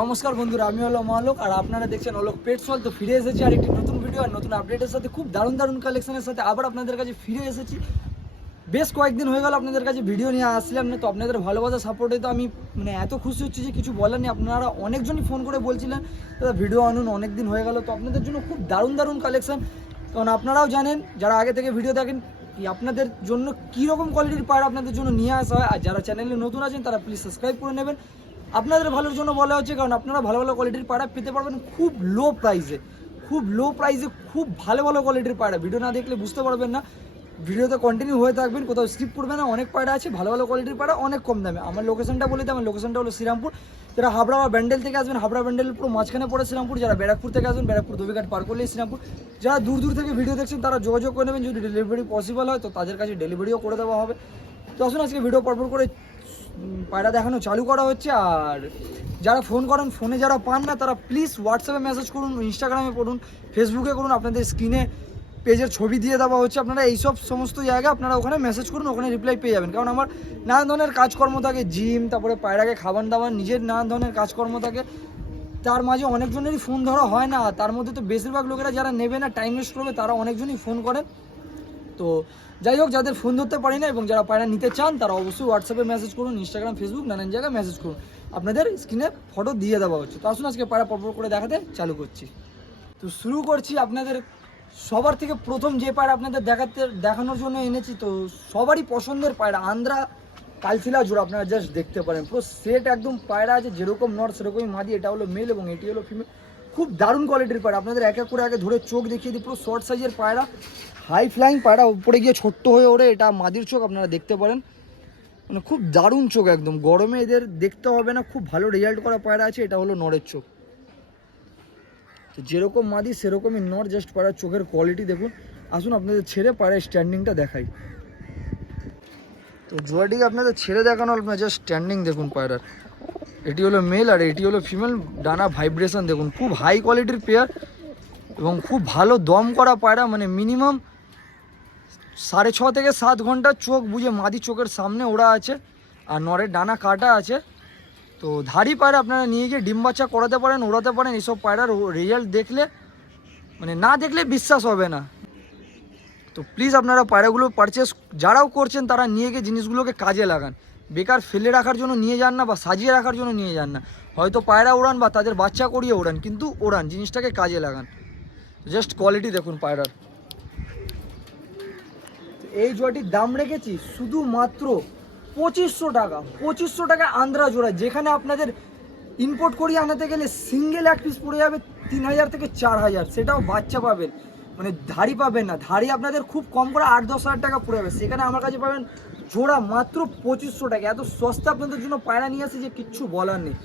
নমস্কার বন্ধুরা, আমি হলো অলোক আর আপনারা দেখছেন অলোক পেটস ওয়ার্ল্ড। তো ফিরে এসেছি আর একটি নতুন ভিডিও আর নতুন আপডেটের সাথে, খুব দারুণ কালেকশনের সাথে আবার আপনাদের কাছে ফিরে এসেছি। বেশ কয়েকদিন হয়ে গেল আপনাদের কাছে ভিডিও নিয়ে আসলাম না, তো আপনাদের ভালোবাসা সাপোর্টে তো আমি এত খুশি হচ্ছি যে কিছু বলার নেই। আপনারা অনেকজনই ফোন করে বলছিলেন দাদা ভিডিও আনুন, অনেক দিন হয়ে গেল। তো আপনাদের জন্য খুব দারুণ কালেকশন, কারণ আপনারাও জানেন যারা আগে থেকে ভিডিও দেখেন কি আপনাদের জন্য কীরকম কোয়ালিটির পায়রা আপনাদের জন্য নিয়ে আসা হয়। আর যারা চ্যানেলে নতুন আছেন তারা প্লিজ সাবস্ক্রাইব করে নেবেন। আপনাদের ভালোর জন্য বলা হচ্ছে, কারণ আপনারা ভালো কোয়ালিটির পায়রা পেতে পারবেন খুব লো প্রাইসে, খুব ভালো কোয়ালিটির পায়রা। ভিডিও না দেখলে বুঝতে পারবেন না, ভিডিওতে কন্টিনিউ হয়ে থাকবেন, কোথাও স্কিপ করবে না। অনেক পায়রা আছে ভালো কোয়ালিটির পায়রা, অনেক কম দামে। আমার লোকেশনটা বলে দিই, আমার লোকেশনটা হলো শ্রীরামপুর। যারা হাবড়া বা ব্যান্ডেল থেকে আসবেন, হাবড়া ব্যান্ডেলের পুরো মাঝখানে পড়ে শ্রীরামপুর। যারা ব্যারাকপুর থেকে আসবেন, ব্যারাকপুর ধোবিঘাট পার করলেই শ্রীরামপুর। যারা দূর থেকে ভিডিও দেখছেন তারা যোগাযোগ করে নেবেন, যদি ডেলিভারি পসিবল হয় তো তাদের কাছে ডেলিভারিও করে দেওয়া হবে। তো আসুন আজকে ভিডিও পরপর করে পায়রা দেখানো চালু করা হচ্ছে। আর যারা ফোন করেন, ফোনে যারা পান না তারা প্লিজ হোয়াটসঅ্যাপে মেসেজ করুন, ইনস্টাগ্রামে করুন, ফেসবুকে করুন। আপনাদের স্ক্রিনে পেজের ছবি দিয়ে দেওয়া হচ্ছে, আপনারা এইসব সমস্ত জায়গায় আপনারা ওখানে মেসেজ করুন, ওখানে রিপ্লাই পেয়ে যাবেন। কারণ আমার নানান ধরনের কাজকর্ম থাকে, জিম, তারপরে পায়রাকে খাবার দাবার, নিজের নানান ধরনের কাজকর্ম থাকে, তার মাঝে অনেকজনেরই ফোন ধরা হয় না। তার মধ্যে তো বেশিরভাগ লোকেরা যারা নেবে না, টাইম ওয়েস্ট করবে, তারা অনেকজনই ফোন করেন। তো যাই হোক, যাদের ফোন ধরতে পারি না এবং যারা পায়রা নিতে চান তারা অবশ্যই হোয়াটসঅ্যাপে মেসেজ করুন, ইনস্টাগ্রাম, ফেসবুক, নানান জায়গায় মেসেজ করুন, আপনাদের স্ক্রিনে ফটো দিয়ে দেওয়া হচ্ছে। তো আসুন আজকে পায়রা পরপর করে দেখাতে চালু করছি। তো শুরু করছি আপনাদের সবার থেকে প্রথম যে পায়রা আপনাদের দেখানোর জন্য এনেছি। তো সবারই পছন্দের পায়রা, আন্দ্রা কালচিলা জোড়া। আপনারা জাস্ট দেখতে পারেন, পুরো সেট একদম পায়রা আছে, যেরকম নর সেরকমই মাদি। এটা হলো মেল এবং এটি হলো ফিমেল। খুব দারুণ কোয়ালিটির পায়রা, আপনাদের এক এক করে আগে ধরে চোখ দেখিয়ে দিই। পুরো শর্ট সাইজের পায়রা, হাই ফ্লাইং পায়রা, উপরে গিয়ে ছোট্ট হয়ে ওড়ে। এটা মাদির চোখ, আপনারা দেখতে পারেন, মানে খুব দারুণ চোখ, একদম গরমে এদের দেখতে হবে না, খুব ভালো রেজাল্ট করা পায়রা আছে। এটা হলো নরের চোখ, তো যেরকম মাদি সেরকমই নর। জাস্ট পায়রার চোখের কোয়ালিটি দেখুন। আসুন আপনাদের ছেড়ে পায়রার স্ট্যান্ডিংটা দেখাই। তো জোয়াটিকে আপনাদের ছেড়ে দেখানো হল, জাস্ট স্ট্যান্ডিং দেখুন পায়রার। এটি হলো মেল আর এটি হলো ফিমেল। ডানা ভাইব্রেশন দেখুন, খুব হাই কোয়ালিটির পেয়ার এবং খুব ভালো দম করা পায়রা। মানে মিনিমাম 6.5 থেকে 7 ঘন্টা চোখ বুঝে মাদি চোখের সামনে ওরা আছে, আর নরের ডানা কাটা আছে। তো ধাড়ি পায়রা আপনারা নিয়ে গিয়ে ডিম বাচ্চা করাতে পারেন, ওড়াতে পারেন। এইসব পায়রার রেজাল্ট দেখলে না দেখলে বিশ্বাস হবে না। তো প্লিজ আপনারা পায়রাগুলো পারচেস যারাও করছেন তারা নিয়ে গিয়ে জিনিসগুলোকে কাজে লাগান। বেকার ফেলে রাখার জন্য নিয়ে যান না, বা সাজিয়ে রাখার জন্য নিয়ে যান না। হয়তো পায়রা ওড়ান বা তাদের বাচ্চা করিয়ে ওড়ান, কিন্তু ওড়ান, জিনিসটাকে কাজে লাগান। জাস্ট কোয়ালিটি দেখুন পায়রার। এই জোড়াটির দাম রেখেছি শুধুমাত্র 2500 টাকা। 2500 টাকা আন্দ্রা জোড়া, যেখানে আপনাদের ইম্পোর্ট করিয়ে আনাতে গেলে সিঙ্গেল এক পিস পড়ে যাবে 3000 থেকে 4000, সেটাও বাচ্চা পাবেন, ধাড়ি পাবেন না। ধাড়ি আপনাদের খুব কম করে 8-10 হাজার টাকা পড়ে যাবে, সেখানে আমার কাছে পাবেন জোড়া মাত্র 2500 টাকা। এত সস্তা আপনাদের জন্য পায়রা নিয়ে আসি যে কিচ্ছু বলার নেই।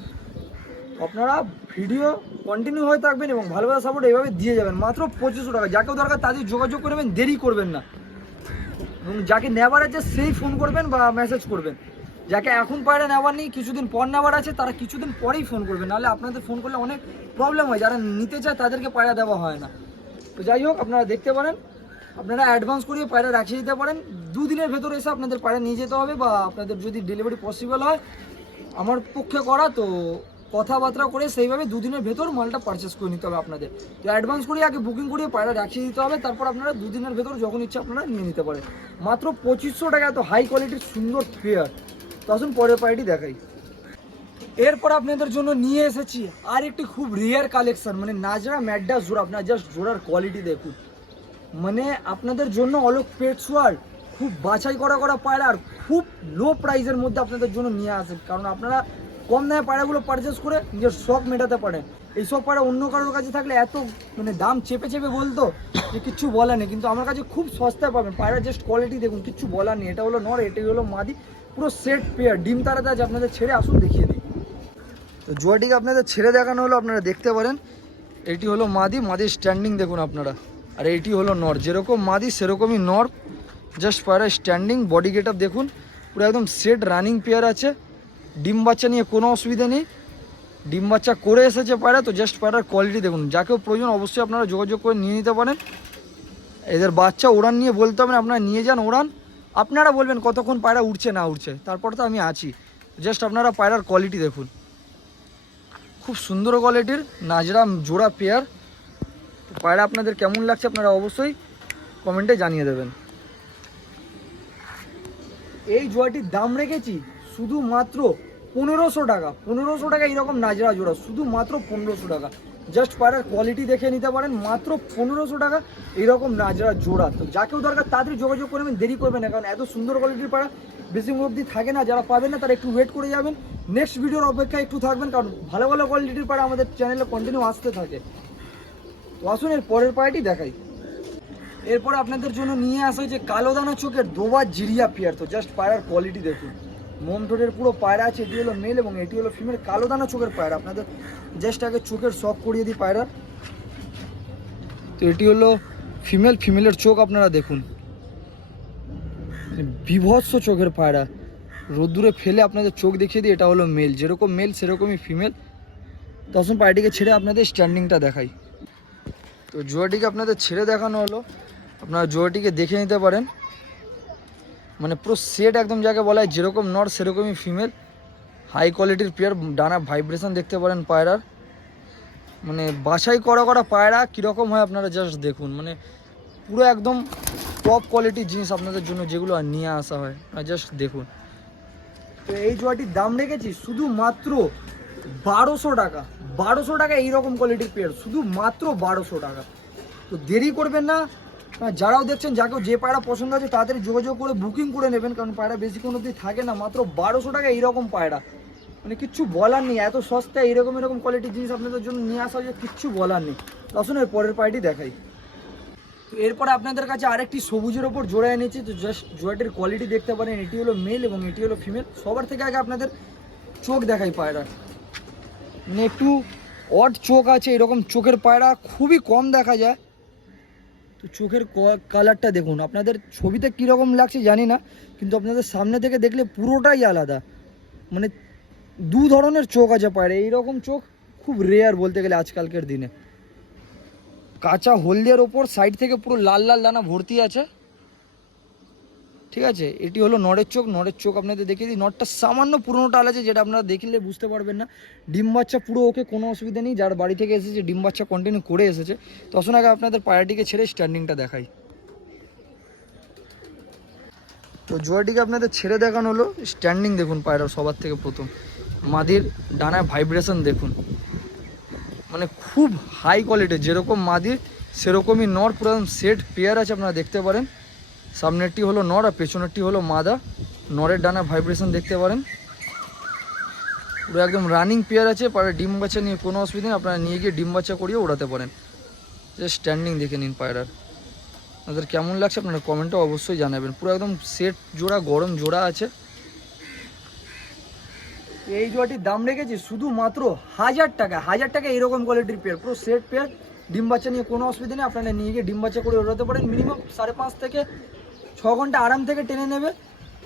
আপনারা ভিডিও কন্টিনিউ হয়ে থাকবেন এবং ভালোবাসা সাপোর্ট এইভাবে দিয়ে যাবেন। মাত্র 2500 টাকা, যাকেও দরকার তাদের যোগাযোগ করবেন, দেরি করবেন না। এবং যাকে নেওয়ার আছে সেই ফোন করবেন বা মেসেজ করবেন। যাকে এখন পায়রা নেওয়ার নেই, কিছুদিন পর নেওয়ার আছে, তারা কিছুদিন পরেই ফোন করবেন, নাহলে আপনাদের ফোন করলে অনেক প্রবলেম হয়। যারা নিতে চায় তাদেরকে পায়রা দেওয়া হয় না। তো যাই হোক, আপনারা দেখতে পারেন, আপনারা অ্যাডভান্স করিয়ে পায়রা রাখিয়ে দিতে পারেন। 2 দিনের ভেতরে এসে আপনাদের পায়রা নিয়ে যেতে হবে, বা আপনাদের যদি ডেলিভারি পসিবল হয় আমার পক্ষে করা, তো কথাবার্তা করে সেইভাবে 2 দিনের ভেতর মালটা পারচেস করে নিতে হবে আপনাদের। তো অ্যাডভান্স করে আগে বুকিং করিয়ে পায়রা রাখিয়ে দিতে হবে, তারপর আপনারা 2 দিনের ভেতর যখন ইচ্ছা আপনারা নিয়ে নিতে পারেন। মাত্র 2500 টাকা, এত হাই কোয়ালিটির সুন্দর পেয়ার। তো আসুন পরের পায়রাটি দেখাই। এরপর আপনাদের জন্য নিয়ে এসেছি আর একটি খুব রেয়ার কালেকশন, নাজরা ম্যাডাস জোড়া। আপনারা জাস্ট জোড়ার কোয়ালিটি দেখুন, আপনাদের জন্য অলোক পেটস ওয়ার্ল্ড খুব বাছাই করা পায়রা আর খুব লো প্রাইসের মধ্যে আপনাদের জন্য নিয়ে আসেন। কারণ আপনারা কম দামে পায়রাগুলো পারচেস করে নিজের শখ মেটাতে পারেন। এইসব পায়রা অন্য কারোর কাছে থাকলে এত দাম চেপে বলতো যে কিচ্ছু বলার নেই, কিন্তু আমার কাছে খুব সস্তায় পাবেন। পায়রা জাস্ট কোয়ালিটি দেখুন, কিচ্ছু বলার নেই। এটা হলো নর, এটাই হলো মাদি, পুরো সেট পেয়ার। ডিম তারাতে আছে, আপনাদের ছেড়ে আসুন দেখিয়ে দিই। তো জোয়াটিকে আপনাদের ছেড়ে দেখানো হলো, আপনারা দেখতে পারেন। এটি হলো মাদি, মাদির স্ট্যান্ডিং দেখুন আপনারা। আর এইটি হলো নর, যেরকম মাদি সেরকমই নর। জাস্ট পায়রা স্ট্যান্ডিং, বডি গেট আপ দেখুন, পুরো একদম সেট রানিং পেয়ার আছে। ডিম বাচ্চা নিয়ে কোনো অসুবিধা নেই, ডিম বাচ্চা করে এসেছে পায়রা। তো জাস্ট পায়রার কোয়ালিটি দেখুন, যাকেও প্রয়োজন অবশ্যই আপনারা যোগাযোগ করে নিয়ে নিতে পারেন। এদের বাচ্চা ওড়ান নিয়ে বলতে হবে না, আপনারা নিয়ে যান ওড়ান। আপনারা বলবেন কতক্ষণ পায়রা উঠছে না উঠছে, তারপর তো আমি আছি। জাস্ট আপনারা পায়রার কোয়ালিটি দেখুন, খুব সুন্দর কোয়ালিটির নাজরা জোড়া পেয়ার। পায়রা আপনাদের কেমন লাগছে আপনারা অবশ্যই কমেন্টে জানিয়ে দেবেন। এই জোড়াটির দাম রেখেছি শুধুমাত্র 1500 টাকা। 1500 টাকা এইরকম নাজরা জোড়া, শুধুমাত্র 1500 টাকা। জাস্ট পায়রার কোয়ালিটি দেখে নিতে পারেন, মাত্র 1500 টাকা এইরকম নাজরা জোড়া। তো যাকেও দরকার তাড়াতাড়ি যোগাযোগ করবেন, দেরি করবেন না, কারণ এত সুন্দর কোয়ালিটির পায়রা বেশি অবধি থাকে না। যারা পাবেন না তারা একটু ওয়েট করে যাবেন, নেক্সট ভিডিওর অপেক্ষায় একটু থাকবেন, কারণ ভালো ভালো কোয়ালিটির পায়রা আমাদের চ্যানেলে কন্টিনিউ আসতে থাকে। তো আসুন এর পরের পায়রাটি দেখাই। এরপর আপনাদের জন্য নিয়ে আসা হয়েছে কালো দানা চোখের দোবা জিরিয়া পেয়ার। তো জাস্ট পায়রার কোয়ালিটি দেখুন, মোম ঠোঁটের পুরো পায়রা আছে। এটি হলো মেল এবং এটি হলো ফিমেল কালো দানা চোখের পায়রা। আপনাদের জাস্ট আগে চোখের শখ করিয়ে দিই পায়রার। তো এটি হলো ফিমেল, ফিমেলের চোখ আপনারা দেখুন, বিভৎস চোখের পায়রা। রোদ্দুরে ফেলে আপনাদের চোখ দেখিয়ে দিই, এটা হলো মেল, যেরকম মেল সেরকমই ফিমেল। তো আসুন পায়রাটিকে ছেড়ে আপনাদের স্ট্যান্ডিংটা দেখাই। তো জোড়াটিকে আপনাদের ছেড়ে দেখানো হলো, আপনারা জোড়াটিকে দেখে নিতে পারেন। মানে পুরো সেট একদম, যাকে বলা হয় যেরকম নর সেরকমই ফিমেল, হাই কোয়ালিটির পেয়ার। ডানা ভাইব্রেশন দেখতে পারেন পায়রার, মানে বাছাই করা করা পায়রা কীরকম হয় আপনারা জাস্ট দেখুন। মানে পুরো একদম টপ কোয়ালিটির জিনিস আপনাদের জন্য যেগুলো নিয়ে আসা হয়, জাস্ট দেখুন। তো এই জোড়াটির দাম রেখেছি শুধুমাত্র 1200 টাকা। 1200 টাকা এইরকম কোয়ালিটির পেয়ার, শুধুমাত্র 1200 টাকা। তো দেরি করবেন না, যারাও দেখছেন যাকেও যে পায়রা পছন্দ আছে তাড়াতাড়ি যোগাযোগ করে বুকিং করে নেবেন, কারণ পায়রা বেশিক্ষণ অবধি থাকে না। মাত্র 1200 টাকা এইরকম পায়রা, মানে কিচ্ছু বলার নেই। এত সস্তা এরকম কোয়ালিটির জিনিস আপনাদের জন্য নিয়ে আসা হয়েছে, কিচ্ছু বলার নেই। আসুন এর পরের পায়রাটি দেখাই। তো এরপরে আপনাদের কাছে আরেকটি সবুজের ওপর জোড়া এনেছি। তো জাস্ট জোড়াটির কোয়ালিটি দেখতে পারেন, এটি হলো মেল এবং এটি হলো ফিমেল। সবার থেকে আগে আপনাদের চোখ দেখাই পায়রা, মানে একটু অড চোখ আছে, এরকম চোখের পায়রা খুবই কম দেখা যায়। তো চোখের কালারটা দেখুন, আপনাদের ছবিতে কীরকম লাগছে জানি না, কিন্তু আপনাদের সামনে থেকে দেখলে পুরোটাই আলাদা। মানে দু ধরনের চোখ আছে পায়রা, এইরকম চোখ খুব রেয়ার বলতে গেলে আজকালকার দিনে। কাঁচা হলদিয়ার ওপর সাইড থেকে পুরো লাল লাল দানা ভর্তি আছে, ঠিক আছে। এটি হলো নরের চোখ। নরের চোখ আপনাদের দেখিয়ে দিই, নরটা সামান্য পুরোনোটা আলাদা, যেটা আপনারা দেখলে বুঝতে পারবেন না। ডিম বাচ্চা পুরো ওকে, কোনো অসুবিধা নেই। যার বাড়ি থেকে এসেছে ডিম বাচ্চা কন্টিনিউ করে এসেছে। তো আসুন আগে আপনাদের পায়রাটিকে ছেড়ে স্ট্যান্ডিংটা দেখাই। তো জোড়াটিকে আপনাদের ছেড়ে দেখানো হলো, স্ট্যান্ডিং দেখুন পায়রা সবার থেকে প্রথম। মাদির ডানায় ভাইব্রেশন দেখুন, মানে খুব হাই কোয়ালিটির, যেরকম মাদির সেরকমই নর, পুরো একদম সেট পেয়ার আছে আপনারা দেখতে পারেন। সামনেরটি হলো নর আর পেছনেরটি হলো মাদা। নরের ডানা ভাইব্রেশন দেখতে পারেন, পুরো একদম রানিং পেয়ার আছে। পায়রা ডিম বাচ্চা নিয়ে কোনো অসুবিধা নেই, আপনারা নিয়ে গিয়ে ডিম বাচ্চা করিয়ে ওড়াতে পারেন। জাস্ট স্ট্যান্ডিং দেখে নিন পায়রার, আপনাদের কেমন লাগছে আপনারা কমেন্টে অবশ্যই জানাবেন। পুরো একদম সেট জোড়া, গরম জোড়া আছে। এই জোড়াটির দাম রেখেছি শুধুমাত্র 1000 টাকা। 1000 টাকা এইরকম কোয়ালিটির পেয়ার, পুরো সেট পেয়ার। ডিম বাচ্চা নিয়ে কোনো অসুবিধা নেই, আপনারা নিয়ে গিয়ে ডিম বাচ্চা করে ওড়াতে পারেন। মিনিমাম 5.5 থেকে 6 ঘন্টা আরাম থেকে টেনে নেবে।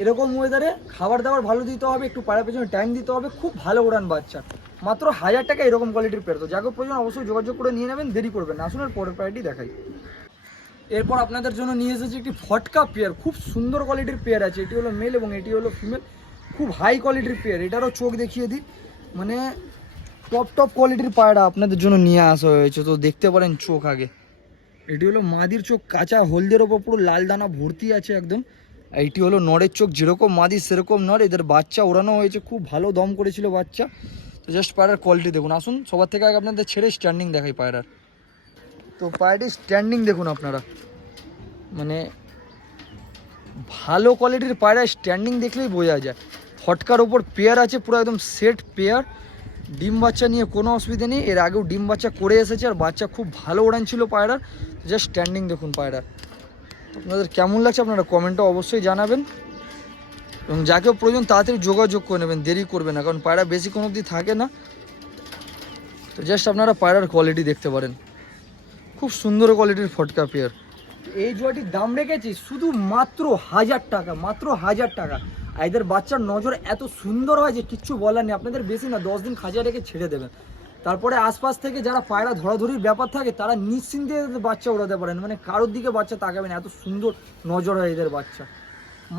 এরকম ওয়েদারে খাবার দাবার ভালো দিতে হবে, একটু পায়রা পেছনে টাইম দিতে হবে, খুব ভালো ওড়ান বাচ্চা। মাত্র 1000 টাকা এরকম কোয়ালিটির পেয়ার। তো যাকে প্রয়োজন অবশ্যই যোগাযোগ করে নিয়ে নেবেন, দেরি করবেন না। আসুন আর পরের পায়রাটি দেখাই। এরপর আপনাদের জন্য নিয়ে এসেছি একটি ফটকা পেয়ার, খুব সুন্দর কোয়ালিটির পেয়ার আছে। এটি হলো মেল এবং এটি হলো ফিমেল, খুব হাই কোয়ালিটির পেয়ার। এটারও চোখ দেখিয়ে দিই, মানে টপ কোয়ালিটির পায়রা আপনাদের জন্য নিয়ে আসা হয়েছে। তো দেখতে পারেন চোখ আগে, এটি হলো মাদির চোখ, কাঁচা হলদের ওপর পুরো লাল দানা ভর্তি আছে একদম। এইটি হলো নরের চোখ, যেরকম মাদির সেরকম নর। এদের বাচ্চা ওড়ানো হয়েছে, খুব ভালো দম করেছিল বাচ্চা। তো জাস্ট পায়রার কোয়ালিটি দেখুন। আসুন সবার থেকে আগে আপনাদের ছেড়ে স্ট্যান্ডিং দেখাই পায়রার। তো পায়রাটির স্ট্যান্ডিং দেখুন আপনারা, মানে ভালো কোয়ালিটির পায়রা স্ট্যান্ডিং দেখলেই বোঝা যায়। ফটকার ওপর পেয়ার আছে, পুরো একদম সেট পেয়ার। ডিম বাচ্চা নিয়ে কোনো অসুবিধা নেই, এর আগেও ডিম বাচ্চা করে এসেছে আর বাচ্চা খুব ভালো ওড়ান ছিল পায়রার। জাস্ট স্ট্যান্ডিং দেখুন পায়রা, আপনাদের কেমন লাগছে আপনারা কমেন্টে অবশ্যই জানাবেন। এবং যাকেও প্রয়োজন তাড়াতাড়ি যোগাযোগ করে নেবেন, দেরি করবে না, কারণ পায়রা বেশি কোনো অবধি থাকে না। তো জাস্ট আপনারা পায়রার কোয়ালিটি দেখতে পারেন, খুব সুন্দর কোয়ালিটির ফটকা পেয়ার। এই জোড়াটির দাম রেখেছি শুধু মাত্র 1000 টাকা, মাত্র 1000 টাকা। আর এদের বাচ্চার নজর এত সুন্দর হয় যে কিচ্ছু বলার নেই। আপনাদের বেশি না, 10 দিন খাঁচা রেখে ছেড়ে দেবেন। তারপরে আশপাশ থেকে যারা পায়রা ধরাধরির ব্যাপার থাকে তারা নিশ্চিন্তে বাচ্চা ওড়াতে পারেন, মানে কারোর দিকে বাচ্চা তাকাবেন, এত সুন্দর নজর হয় এদের বাচ্চা।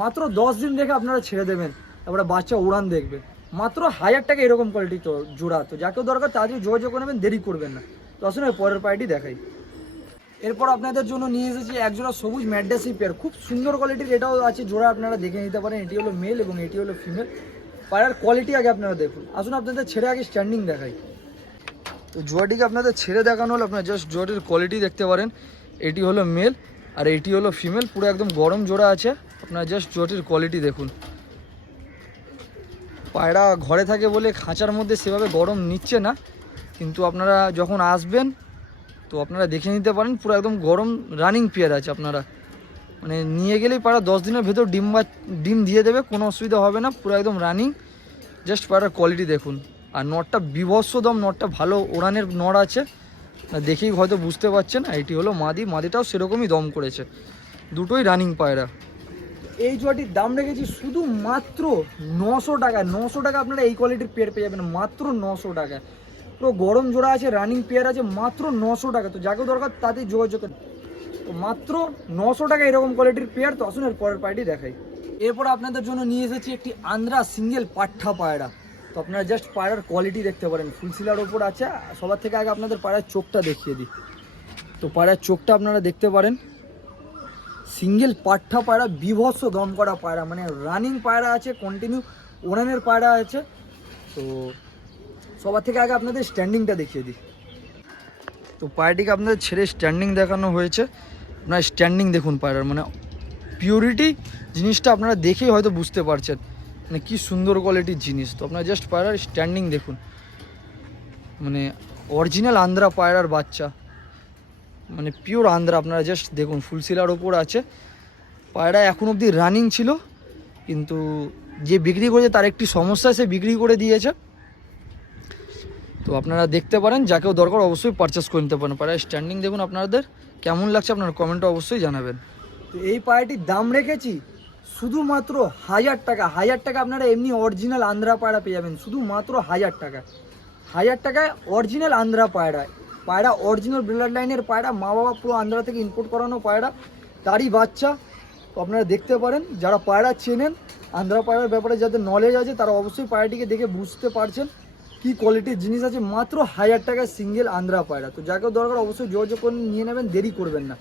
মাত্র 10 দিন রেখে আপনারা ছেড়ে দেবেন, তারপরে বাচ্চা উড়ান দেখবে। মাত্র 1000 টাকা এরকম কোয়ালিটি জোড়া। তো যাকেও দরকার তাড়াতাড়ি যোগাযোগ করে নেবেন, দেরি করবেন না। তো আসুন পরের পায়রাটি দেখাই। এরপর আপনাদের জন্য নিয়ে এসেছি এক জোড়া সবুজ ম্যাড্রাসি পেয়ার, খুব সুন্দর কোয়ালিটির এটাও আছে জোড়া, আপনারা দেখে নিতে পারেন। এটি হলো মেল এবং এটি হলো ফিমেল। পায়রার কোয়ালিটি আগে আপনারা দেখুন। আসুন আপনাদের ছেড়ে আগে স্ট্যান্ডিং দেখাই। তো জোড়াটিকে আপনাদের ছেড়ে দেখানো হলো, আপনারা জাস্ট জোড়াটির কোয়ালিটি দেখতে পারেন। এটি হলো মেল আর এটি হলো ফিমেল, পুরো একদম গরম জোড়া আছে। আপনারা জাস্ট জোড়াটির কোয়ালিটি দেখুন। পায়রা ঘরে থাকে বলে খাঁচার মধ্যে সেভাবে গরম নিচ্ছে না, কিন্তু আপনারা যখন আসবেন তো আপনারা দেখে নিতে পারেন, পুরো একদম গরম রানিং পেয়ার আছে। আপনারা মানে নিয়ে গেলেই পায়রা 10 দিনের ভেতর ডিম দিয়ে দেবে, কোনো অসুবিধা হবে না, পুরো একদম রানিং। জাস্ট পায়রার কোয়ালিটি দেখুন। আর নটটা বিভৎস দম, নটটা ভালো ওড়ানের নড় আছে, দেখেই হয়তো বুঝতে পারছেন। এটি হলো মাদি, মাদিটাও সেরকমই দম করেছে, দুটোই রানিং পায়রা। এই জোড়াটির দাম রেখেছি শুধু মাত্র 900 টাকা। 900 টাকা আপনারা এই কোয়ালিটির পেয়ার পেয়ে যাবেন, মাত্র 900 টাকা। পুরো গরম জোড়া আছে, রানিং পেয়ার আছে, মাত্র 900 টাকা। তো যাকে দরকার তাতেই যোগাযোগ করেন। তো মাত্র 900 টাকা এরকম কোয়ালিটির পেয়ার। তো আসুন পরের পায়রাটি দেখাই। এরপর আপনাদের জন্য নিয়ে এসেছি একটি আন্দ্রা সিঙ্গেল পাঠা পায়রা। তো আপনারা জাস্ট পায়রার কোয়ালিটি দেখতে পারেন, ফুলশিলার ওপর আছে। সবার থেকে আগে আপনাদের পায়রার চোখটা দেখিয়ে দিই। তো পায়রার চোখটা আপনারা দেখতে পারেন, সিঙ্গেল পাঠা পায়রা, বিভৎস দম করা পায়রা, মানে রানিং পায়রা আছে, কন্টিনিউ ওড়ানের পায়রা আছে। তো সবার থেকে আগে আপনাদের স্ট্যান্ডিংটা দেখিয়ে দিই। তো পায়রাটিকে আপনাদের ছেড়ে স্ট্যান্ডিং দেখানো হয়েছে। আপনারা স্ট্যান্ডিং দেখুন পায়রার, মানে পিওরিটি জিনিসটা আপনারা দেখেই হয়তো বুঝতে পারছেন, মানে কি সুন্দর কোয়ালিটির জিনিস। তো আপনারা জাস্ট পায়রার স্ট্যান্ডিং দেখুন, মানে অরিজিনাল আন্দ্রা পায়রার বাচ্চা, মানে পিওর আন্দ্রা। আপনারা জাস্ট দেখুন, ফুলশিলার ওপর আছে পায়রা, এখন অবধি রানিং ছিল, কিন্তু যে বিক্রি করেছে তার একটি সমস্যা, সে বিক্রি করে দিয়েছে। তো আপনারা দেখতে পারেন, যাকেও দরকার অবশ্যই পারচেস করে নিতে পারেন। পায়রা স্ট্যান্ডিং দেখুন, আপনাদের কেমন লাগছে আপনারা কমেন্টে অবশ্যই জানাবেন। তো এই পায়রাটির দাম রেখেছি শুধুমাত্র 1000 টাকা। 1000 টাকা আপনারা এমনি অরিজিনাল আন্দ্রা পায়রা পেয়ে যাবেন, শুধুমাত্র 1000 টাকা। 1000 টাকায় অরিজিনাল আন্দ্রা পায়রা। পায়রা অরিজিনাল ব্লাড লাইনের পায়রা, মা বাবা পুরো আন্দ্রা থেকে ইম্পোর্ট করানো পায়রা, তারই বাচ্চা। তো আপনারা দেখতে পারেন, যারা পায়রা চেনেন, আন্দ্রা পায়রার ব্যাপারে যাদের নলেজ আছে, তারা অবশ্যই পায়রাটিকে দেখে বুঝতে পারছেন কি কোয়ালিটির জিনিস আছে। মাত্র 1000 টাকায় সিঙ্গেল আন্দ্রা পায়রা। তো যাকেও দরকার অবশ্যই যোগাযোগ করে নিয়ে নেবেন, দেরি করবেন না,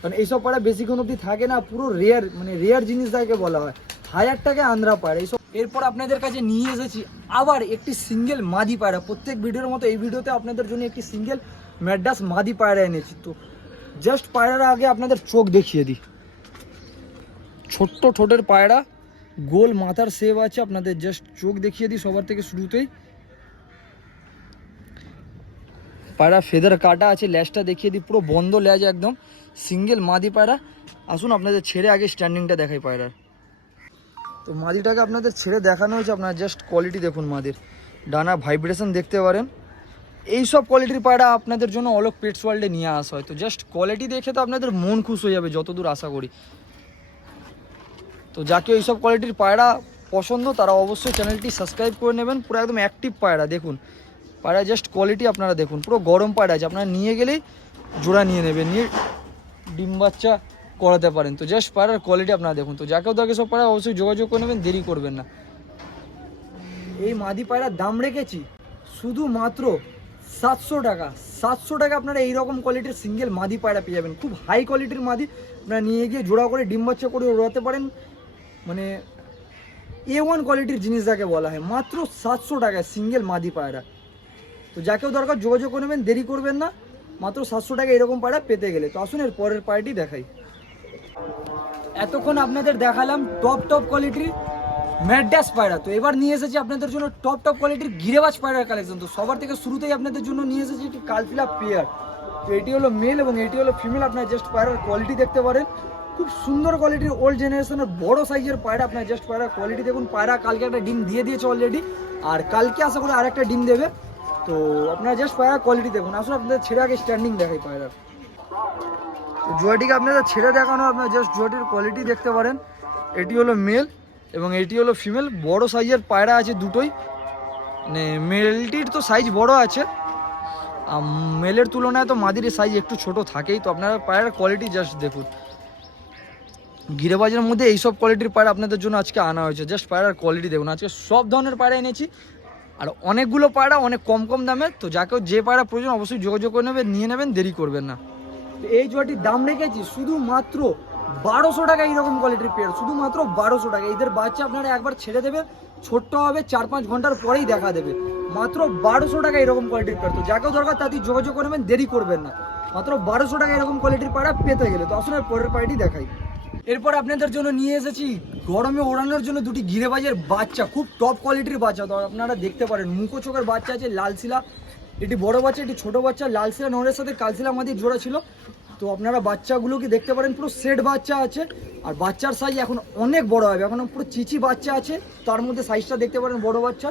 কারণ এইসব পায়রা বেশিক্ষণ অবধি থাকে না, পুরো রেয়ার, মানে রেয়ার জিনিস যাকে বলা হয়। 1000 টাকায় আন্দ্রা পায়রা এইসব। এরপর আপনাদের কাছে নিয়ে এসেছি আবার একটি সিঙ্গেল মাদি পায়রা। প্রত্যেক ভিডিওর মতো এই ভিডিওতে আপনাদের জন্য একটি সিঙ্গেল ম্যাড্রাস মাদি পায়রা এনেছি। তো জাস্ট পায়রার আগে আপনাদের চোখ দেখিয়ে দিই। ছোট্ট ঠোঁটের পায়রা, গোল মাথার শেপ আছে, আপনাদের জাস্ট চোখ দেখিয়ে দিই সবার থেকে শুরুতেই। পায়রা ফেদার কাটা আছে, ল্যাজটা দেখিয়ে দিই, পুরো বন্ধ ল্যাজ একদম, সিঙ্গেল মাদি পায়রা। আসুন আপনাদের ছেড়ে আগে স্ট্যান্ডিংটা দেখাই পায়রার। তো মাদিটাকে আপনাদের ছেড়ে দেখানো হয়েছে, আপনারা জাস্ট কোয়ালিটি দেখুন মাদির। ডানা ভাইব্রেশন দেখতে পারেন। এই সব কোয়ালিটির পায়রা আপনাদের জন্য অলোক পেটস ওয়ার্ল্ডে নিয়ে আসা হয়। তো জাস্ট কোয়ালিটি দেখে তো আপনাদের মন খুশ হয়ে যাবে, যতদূর আশা করি। তো যাকে এইসব কোয়ালিটির পায়রা পছন্দ, তারা অবশ্যই চ্যানেলটি সাবস্ক্রাইব করে নেবেন। পুরো একদম অ্যাক্টিভ পায়রা দেখুন, পায়রা জাস্ট কোয়ালিটি আপনারা দেখুন, পুরো গরম পায়রা আছে। আপনারা নিয়ে গেলেই জোড়া নিয়ে নেবেন, নিয়ে ডিম বাচ্চা করাতে পারেন। তো জাস্ট পায়রার কোয়ালিটি আপনারা দেখুন। তো যাকেও তাকে সব পায়রা অবশ্যই যোগাযোগ করে নেবেন, দেরি করবেন না। এই মাদি পায়রার দাম রেখেছি শুধুমাত্র 700 টাকা। 700 টাকা আপনারা এইরকম কোয়ালিটির সিঙ্গেল মাদি পায়রা পেয়ে যাবেন, খুব হাই কোয়ালিটির মাদি। আপনারা নিয়ে গিয়ে জোড়া করে ডিম বাচ্চা করে উড়াতে পারেন, মানে A1 কোয়ালিটির জিনিস যাকে বলা হয়। মাত্র 700 টাকায় সিঙ্গেল মাদি পায়রা। তো যাকেও দরকার যোগাযোগ করে নেবেন, দেরি করবেন না, মাত্র 700 টাকা এরকম পায়রা পেতে গেলে। তো আসুন পরের পায়রাটি দেখাই। এতক্ষণ আপনাদের দেখালাম টপ কোয়ালিটির ম্যাড্রাস পায়রা। তো এবার নিয়ে এসেছি আপনাদের জন্য টপ কোয়ালিটির গিরেবাজ পায়রার কালেকশন। তো সবার থেকে শুরুতেই আপনাদের জন্য নিয়ে এসেছি একটি কালফিলা পেয়ার। তো এটি হলো মেল এবং এটি হলো ফিমেল। আপনারা জাস্ট পায়রার কোয়ালিটি দেখতে পারেন, খুব সুন্দর কোয়ালিটির ওল্ড জেনারেশনের বড় সাইজের পায়রা। আপনার জাস্ট পায়রার কোয়ালিটি দেখুন। পায়রা কালকে একটা ডিম দিয়ে দিয়েছে অলরেডি, আর কালকে আশা করি আরেকটা ডিম দেবে। তো আপনারা জাস্ট পায়রার কোয়ালিটি দেখুন। আসলে আপনাদের ছেড়ে আগে স্ট্যান্ডিং দেখাই পায়রার। তো জোয়াটিকে আপনাদের ছেড়ে দেখানো, আপনারা জাস্ট জোয়াটির কোয়ালিটি দেখতে পারেন। এটি হলো মেল এবং এটি হলো ফিমেল। বড় সাইজের পায়রা আছে দুটোই, মানে মেলটির তো সাইজ বড় আছে, মেলের তুলনায় তো মাদির সাইজ একটু ছোট থাকেই। তো আপনারা পায়রার কোয়ালিটি জাস্ট দেখুন। গিরেবাজের মধ্যে এইসব কোয়ালিটির পায়রা আপনাদের জন্য আজকে আনা হয়েছে। জাস্ট পায়রার কোয়ালিটি দেখুন, আজকে সব ধরনের পায়রা এনেছি আর অনেকগুলো পায়রা অনেক কম কম দামে। তো যাকেও যে পায়রা প্রয়োজন অবশ্যই যোগাযোগ করে নেবেন, নিয়ে নেবেন, দেরি করবেন না। এই জোড়াটির দাম রেখেছি শুধুমাত্র 1200 টাকা। এইরকম কোয়ালিটির পেয়ার শুধুমাত্র 1200 টাকা। এদের বাচ্চা আপনারা একবার ছেড়ে দেবেন, ছোট্ট হবে, 4-5 ঘন্টার পরেই দেখা দেবে। মাত্র 1200 টাকা এরকম কোয়ালিটির পেয়ার। তো যাকেও দরকার তাদের যোগাযোগ করবেন, দেরি করবেন না। মাত্র 1200 টাকা এরকম কোয়ালিটির পায়রা পেতে গেলে। তো আসলে পরের পায়রাটি দেখাই। এরপর আপনাদের জন্য নিয়ে এসেছি গরমে ওড়ানোর জন্য দুটি গিরেবাজের বাচ্চা, খুব টপ কোয়ালিটির বাচ্চা। তো আপনারা দেখতে পারেন মুখো চোখের বাচ্চা আছে, লালশিলা, এটি বড় বাচ্চা, এটি ছোট বাচ্চা। লালশিলা নরের সাথে কালশিলা মাদির জোড়া ছিল। তো আপনারা বাচ্চাগুলোকে দেখতে পারেন, পুরো সেট বাচ্চা আছে। আর বাচ্চার সাইজ এখন অনেক বড় হবে, এখন পুরো চিচি বাচ্চা আছে। তার মধ্যে সাইজটা দেখতে পারেন বড় বাচ্চা।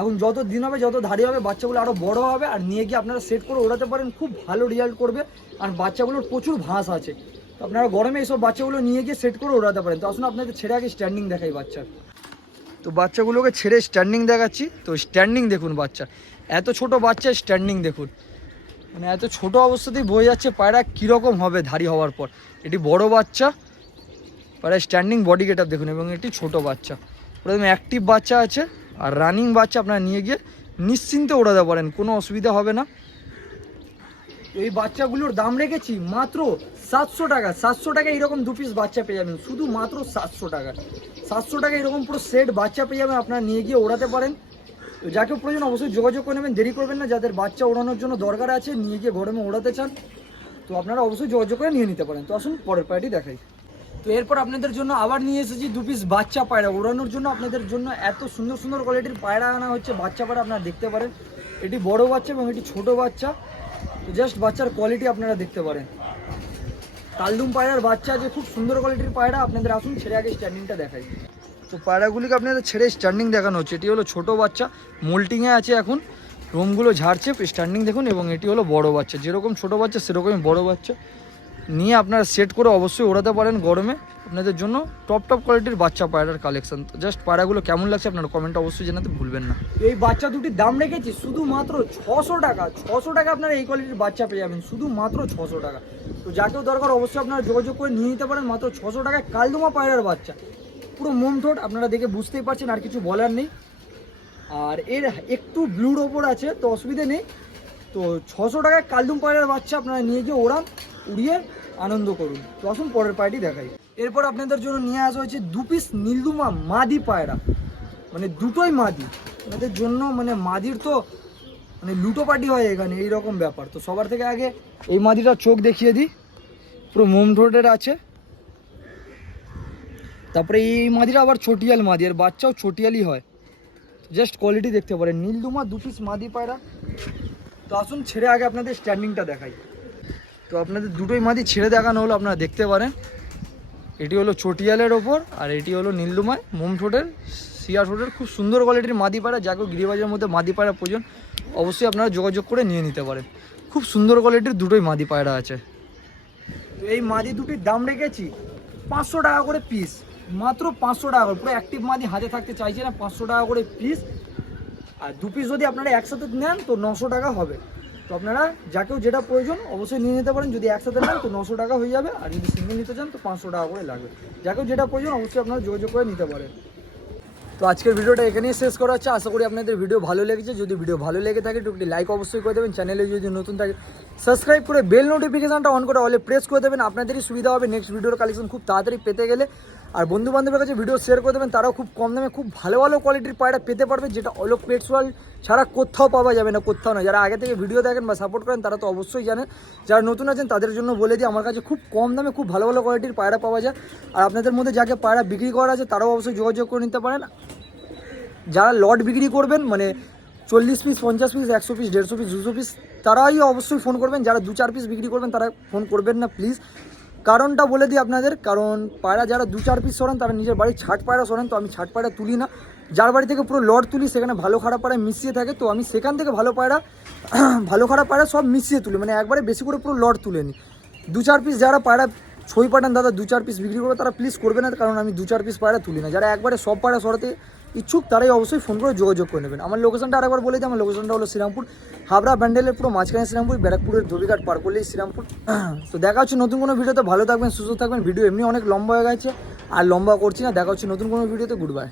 এখন যত দিন হবে, যত ধারি হবে, বাচ্চাগুলো আরও বড় হবে। আর নিয়ে গিয়ে আপনারা সেট করে ওড়াতে পারেন, খুব ভালো রেজাল্ট করবে। আর বাচ্চাগুলোর প্রচুর ভাঁজ আছে। তো আপনারা গরমে এইসব বাচ্চাগুলো নিয়ে গিয়ে সেট করে ওড়াতে পারেন। তো আসুন আপনাদের ছেড়ে আগে স্ট্যান্ডিং দেখাই বাচ্চার। তো বাচ্চাগুলোকে ছেড়ে স্ট্যান্ডিং দেখাচ্ছি। তো স্ট্যান্ডিং দেখুন বাচ্চা, এত ছোট বাচ্চা, স্ট্যান্ডিং দেখুন, মানে এত ছোট অবস্থাতেই বোঝা যাচ্ছে পায়রা কীরকম হবে ধারি হওয়ার পর। এটি বড় বাচ্চা, পায়রা স্ট্যান্ডিং বডি গেট আপ দেখুন, এবং এটি ছোট বাচ্চা। প্রথমে অ্যাক্টিভ বাচ্চা আছে আর রানিং বাচ্চা। আপনারা নিয়ে গিয়ে নিশ্চিন্তে ওড়াতে পারেন, কোনো অসুবিধা হবে না। এই বাচ্চাগুলোর দাম রেখেছি মাত্র 700 টাকা। 700 টাকা এরকম 2 পিস বাচ্চা পেয়ে যাবেন, শুধু মাত্র 700 টাকা। 700 টাকা এরকম পুরো সেট বাচ্চা পেয়ে যাবেন, আপনারা নিয়ে গিয়ে ওড়াতে পারেন। তো যাকে প্রয়োজন অবশ্যই যোগাযোগ করে নেবেন, দেরি করবেন না। যাদের বাচ্চা ওড়ানোর জন্য দরকার আছে, নিয়ে গিয়ে গরমে ওড়াতে চান, তো আপনারা অবশ্যই যোগাযোগ করে নিয়ে নিতে পারেন। তো আসুন পরের পায়রাটি দেখাই। তো এরপর আপনাদের জন্য আবার নিয়ে এসেছি 2 পিস বাচ্চা পায়রা ওড়ানোর জন্য। আপনাদের জন্য এত সুন্দর সুন্দর কোয়ালিটির পায়রা আনা হচ্ছে, বাচ্চা পায়রা আপনারা দেখতে পারেন। এটি বড় বাচ্চা এবং এটি ছোট বাচ্চা। তো জাস্ট বাচ্চার কোয়ালিটি আপনারা দেখতে পারেন। কালদুম পায়রার বাচ্চা আছে, খুব সুন্দর কোয়ালিটির পায়রা। আপনাদের আসুন ছেড়ে আগে স্ট্যান্ডিংটা দেখাই। তো পায়রাগুলিকে আপনাদের ছেড়ে স্ট্যান্ডিং দেখানো হচ্ছে। এটি হলো ছোট বাচ্চা, মোল্টিংয়ে আছে এখন, রোমগুলো ঝাড়ছে, স্ট্যান্ডিং দেখুন। এবং এটি হলো বড় বাচ্চা, যেরকম ছোট বাচ্চা সেরকমই বড় বাচ্চা। নিয়ে আপনারা সেট করে অবশ্যই ওড়াতে পারেন গরমে। আপনাদের জন্য টপ টপ কোয়ালিটির বাচ্চা পায়রার কালেকশন। তো জাস্ট পায়রাগুলো কেমন লাগছে আপনারা কমেন্টে অবশ্যই জানাতে ভুলবেন না। এই বাচ্চা দুটির দাম রেখেছি শুধুমাত্র 600 টাকা। 600 টাকা আপনারা এই কোয়ালিটির বাচ্চা পেয়ে যাবেন, শুধুমাত্র 600 টাকা। তো যাকেও দরকার অবশ্যই আপনারা যোগাযোগ করে নিয়ে নিতে পারেন, মাত্র 600 টাকায় কালদুমা পায়রার বাচ্চা। পুরো মোম ঠোঁট, আপনারা দেখে বুঝতেই পারছেন, আর কিছু বলার নেই। আর এর একটু ব্লুর ওপর আছে, তো অসুবিধে নেই। তো 600 টাকায় কালদুম পায়রার বাচ্চা আপনারা নিয়ে গিয়ে ওড়ান, উড়িয়ে আনন্দ করুন। তো আসুন পরের পায়রাটি দেখাই। এরপর আপনাদের জন্য নিয়ে আসা হয়েছে 2 পিস নীলদুমা মাদি পায়রা, মানে দুটোই মাদি। আপনাদের জন্য মানে মাদির তো মানে লুটো পার্টি হয় এখানে, এইরকম ব্যাপার। তো সবার থেকে আগে এই মাদিটা চোখ দেখিয়ে দিই, পুরো মোম ঠোঁটের আছে। তারপরে এই মাদিরা আবার চটিয়াল মাদি, এর বাচ্চাও চটিয়ালই হয়। জাস্ট কোয়ালিটি দেখতে পারেন, নীলদুমা 2 পিস মাদি পায়রা। তো আসুন ছেড়ে আগে আপনাদের স্ট্যান্ডিংটা দেখাই। তো আপনাদের দুটোই মাদি ছেড়ে দেখানো হলো, আপনারা দেখতে পারেন। এটি হলো চটিয়ালের ওপর আর এটি হলো নীলদুমায় মোম ঠোঁটের, সিয়া ঠোঁটের, খুব সুন্দর কোয়ালিটির মাদি পায়রা। যাকেও গিরিবাজের মধ্যে মাদি পায়রা প্রয়োজন অবশ্যই আপনারা যোগাযোগ করে নিয়ে নিতে পারেন। খুব সুন্দর কোয়ালিটির দুটোই মাদি পায়রা আছে। তো এই মাদি দুটির দাম রেখেছি 500 টাকা করে পিস, মাত্র 500 টাকা করে। পুরো অ্যাক্টিভ মাদি হাতে থাকতে চাইছে না, 500 টাকা করে পিস। আর 2 পিস যদি আপনারা একসাথে নেন তো 900 টাকা হবে। তো আপনারা যাকেও যেটা প্রয়োজন অবশ্যই নিয়ে নিতে পারেন। যদি একসাথে নেন তো 900 টাকা হয়ে যাবে, আর যদি সিঙ্গেল নিতে চান তো 500 টাকা করে লাগবে। যাকেও যেটা প্রয়োজন অবশ্যই আপনারা যোগাযোগ করে নিতে পারেন। তো আজকের ভিডিওটা এখানেই শেষ করা হচ্ছে। আশা করি আপনাদের ভিডিও ভালো লেগেছে। যদি ভিডিও ভালো লেগে থাকে একটু লাইক অবশ্যই করে দেবেন। চ্যানেলে যদি নতুন থাকে সাবস্ক্রাইব করে বেল নোটিফিকেশনটা অন করে অলে প্রেস করে দেবেন। আপনাদেরই সুবিধা হবে নেক্সট ভিডিওর কালেকশন খুব তাড়াতাড়ি পেতে গেলে। আর বন্ধু বান্ধবের কাছে ভিডিও শেয়ার করে দেবেন, তারাও খুব কম দামে খুব ভালো ভালো কোয়ালিটির পায়রা পেতে পারবে, যেটা অলোক পেটস ওয়ার্ল্ড ছাড়া কোথাও পাওয়া যাবে না, কোথাও না। যারা আগে থেকে ভিডিও দেখেন বা সাপোর্ট করেন তারা তো অবশ্যই জানেন। যারা নতুন আছেন তাদের জন্য বলে দিই, আমার কাছে খুব কম দামে খুব ভালো ভালো কোয়ালিটির পায়রা পাওয়া যায়। আর আপনাদের মধ্যে যাকে পায়রা বিক্রি করা আছে তারাও অবশ্যই যোগাযোগ করে নিতে পারেন। যারা লট বিক্রি করবেন মানে 40 piece, 50 piece, 100 piece, 150 piece, 200 piece, তারাই অবশ্যই ফোন করবেন। যারা 2-4 পিস বিক্রি করবেন তারা ফোন করবেন না প্লিজ। কারণটা বলে দিই আপনাদের, কারণ পায়রা যারা 2-4 পিস সরেন তারা নিজের বাড়ির ছাট পায়রা সরেন। তো আমি ছাট পায়রা তুলি না, যার বাড়ি থেকে পুরো লট তুলি সেখানে ভালো খারাপ পায়রা মিশিয়ে থাকে। তো আমি সেখান থেকে ভালো পায়রা ভালো খারাপ পায়রা সব মিশিয়ে তুলি, মানে একবারে বেশি করে পুরো লট তুলে নিই। 2-4 পিস যারা পায়রা ছই পাঠান দাদা 2-4 পিস বিক্রি করবে তারা প্লিজ করবে না, কারণ আমি 2-4 পিস পায়রা তুলি না। যারা একবারে সব পায়রা সরাতে ইচ্ছুক তারাই অবশ্যই ফোন করে যোগাযোগ করে নেবেন। আমার লোকেশনটা আরেকবার বলে দিই, আমার লোকেশনটা হলো শ্রীরামপুর, হাবড়া ব্যান্ডেলের পুরো মাঝখানে শ্রীরামপুর, ব্যারাকপুরের ধোবিঘাট পার করলেই শ্রীরামপুর। তো দেখা হচ্ছে নতুন কোনো ভিডিওতে, ভালো থাকবেন, সুস্থ থাকবেন। ভিডিও এমনি অনেক লম্বা হয়ে গেছে, আর লম্বা করছি না। দেখা হচ্ছে নতুন কোনো ভিডিওতে, গুড বাই।